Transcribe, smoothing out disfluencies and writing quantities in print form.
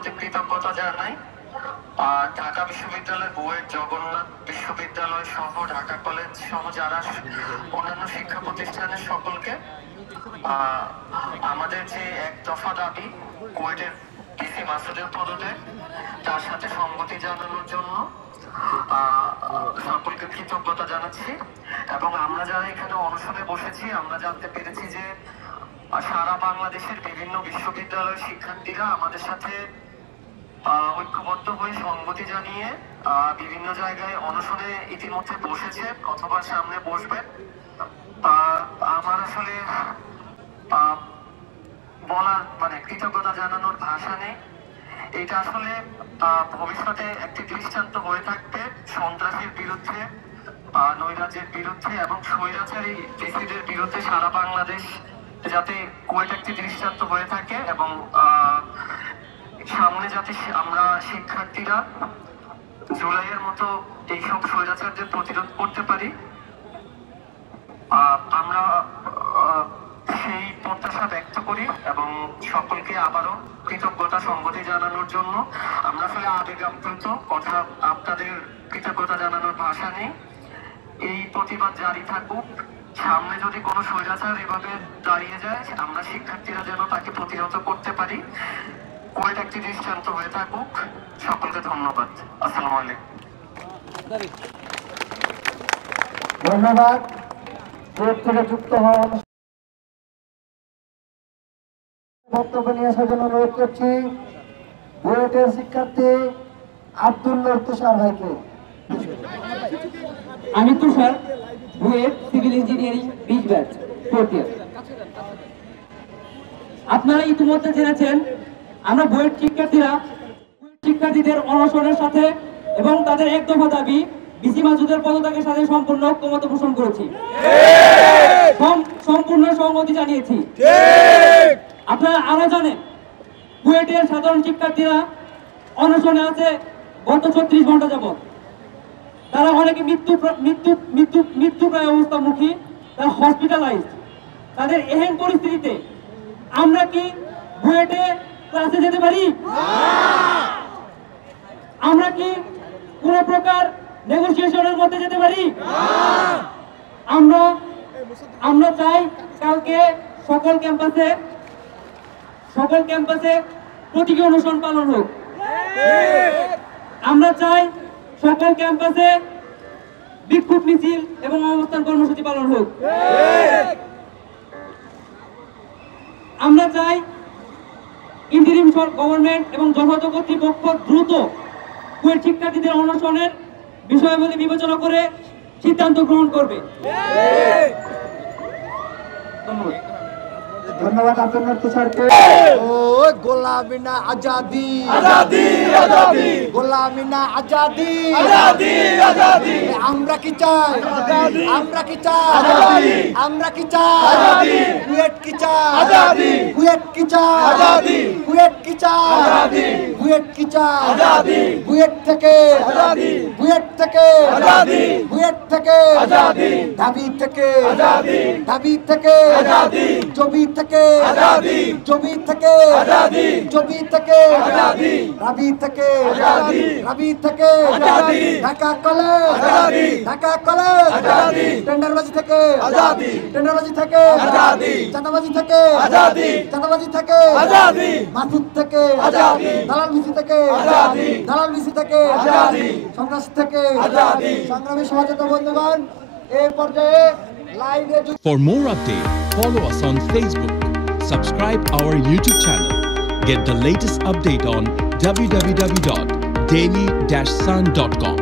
প্রতি কৃতজ্ঞতা জানাই। ঢাকা বিশ্ববিদ্যালয়, বুয়েট, জগন্নাথ বিশ্ববিদ্যালয় সহ ঢাকা কলেজ সহ যারা অন্যান্য শিক্ষা প্রতিষ্ঠানের সকলকে আমাদের যে এক দফা দাবি কুয়েটের ডিসি মাসুদের পদত্যাগ, তার সাথে সংগতি জানানোর জন্য সকলকে কৃতজ্ঞতা জানাচ্ছি। এবং আমরা যারা এখানে অনশনে বসেছি, আমরা জানতে পেরেছি যে সারা বাংলাদেশের বিভিন্ন বিশ্ববিদ্যালয়ের শিক্ষার্থীরা আমাদের সাথে ঐক্যবদ্ধ হয়ে সংগতি জানিয়ে বিভিন্ন জায়গায় অনশনে ইতিমধ্যে বসেছে অথবা সামনে বসবেন। আমার আসলে বলার কৃতজ্ঞতা জানানোর ভাষা নেই। এটা আসলে ভবিষ্যতে একটি দৃষ্টান্ত হয়ে থাকবে সন্ত্রাসের বিরুদ্ধে, নৈরাজ্যের বিরুদ্ধে এবং স্বৈরাচারী ডিসিদের বিরুদ্ধে সারা বাংলাদেশ যাতে কুয়েট একটি দৃষ্টান্ত হয়ে থাকে এবং সামনে যাতে আমরা শিক্ষার্থীরা জুলাইয়ের মতো এইসব স্বৈরাচারদের প্রতিরোধ করতে পারি, আমরা সেই প্রত্যাশা ব্যক্ত করি এবং সকলকে আবারও কৃতজ্ঞতা সংগতি জানানোর জন্য। আমরা আসলে আবেগ আপ্লুত, কথা আপনাদের কৃতজ্ঞতা জানানোর ভাষা নেই। এই প্রতিবাদ জারি থাকুক। সামনে যদি কোনো স্বৈরাচার এভাবে দাঁড়িয়ে যায়, আমরা শিক্ষার্থীরা যেন তাকে প্রতিহত করতে পারি। কুয়েট একটি দৃষ্টান্ত হয়ে থাকুক। সকলকে ধন্যবাদ। আসসালামু আলাইকুম। ধন্যবাদ। কুয়েট থেকে যুক্ত হন বক্তব্য নিয়ে আসার জন্য অনুরোধ করছি বুয়েটের শিক্ষার্থী আব্দুল্লাহ তুষার ভাইকে। আমি Tushar, BUET civil engineering 20 batch 4th year. আপনারা ইতিমধ্যে জেনেছেন আমরা বুয়েট শিক্ষার্থীদের অনশনের সাথে এবং তাদের এক দফা দাবি ডিসি মাসুদের পদত্যাগের সাথে সম্পূর্ণ ঐক্যমত পোষণ করেছি, সম্পূর্ণ সংহতি জানিয়েছি। আপনারা আরো জানেন বুয়েটের সাধারণ শিক্ষার্থীরা অনশনে আছে গত 36 ঘন্টা যাবত। তারা অনেকে মৃত্যু প্রায় অবস্থামুখী, তারা হসপিটালাইজড। তাদের এহেন পরিস্থিতিতে আমরা কি বুয়েটে ক্লাসে যেতে পারি? আমরা কি কোন প্রকার নেগোসিয়েশনের মধ্যে যেতে পারি? আমরা চাই কালকে সকল ক্যাম্পাসে প্রতীকী অনুষ্ঠান পালন হোক। আমরা চাই সকল ক্যাম্পাসে বিক্ষোভ মিছিল এবং অবস্থান কর্মসূচি পালন হোক। আমরা চাই ইন্টারিম গভর্নমেন্ট এবং যথাযথ কর্তৃপক্ষ দ্রুত কুয়েট শিক্ষার্থীদের অনশনের বিষয়াবলী বিবেচনা করে সিদ্ধান্ত গ্রহণ করবে। ধন্যবাদ আব্দুল্লাহ তুষারকে। গোলামি না আজাদি, আজাদি আজাদি, গোলামি না আজাদি, আজাদি আজাদি। আমরা কি চাই? আজাদি। আমরা কি চাই? আজাদি। আমরা কি চাই? আজাদি। বুয়েট কি চাই? আজাদি। বুয়েট কি চাই? আজাদি। বুয়েট কি চাই? আজাদি। বুয়েট কি চাই? আজাদি। বুয়েট থেকে আজাদি, বুয়েট থেকে আজাদি, বুয়েট থেকে আজাদি, ঢাবি থেকে আজাদি, ঢাবি থেকে আজাদি, জবি থেকে আজাদি, জবি থেকে আজাদি, জবি থেকে আজাদি, রাবি থেকে আজাদি, রাবি থেকে আজাদি, ঢাকা কলেজ আজাদি, ঢাকা কলেজ আজাদি, টেন্ডারবাজি থেকে আজাদি, টেন্ডারবাজি থেকে আজাদি, চাঁদাবাজি থেকে আজাদি, চাঁদাবাজি থেকে আজাদি, মাসুদ থেকে আজাদি, দালাল মিছি থেকে আজাদি, দালাল মিছি থেকে আজাদি, সন্ত্রাস থেকে আজাদি। সংগ্রামী সহযোগিতা বন্ধুগণ, এই পর্যায়ে লাইভে For more updates, follow us on Facebook, subscribe our YouTube channel, get the latest update on www.daily-sun.com.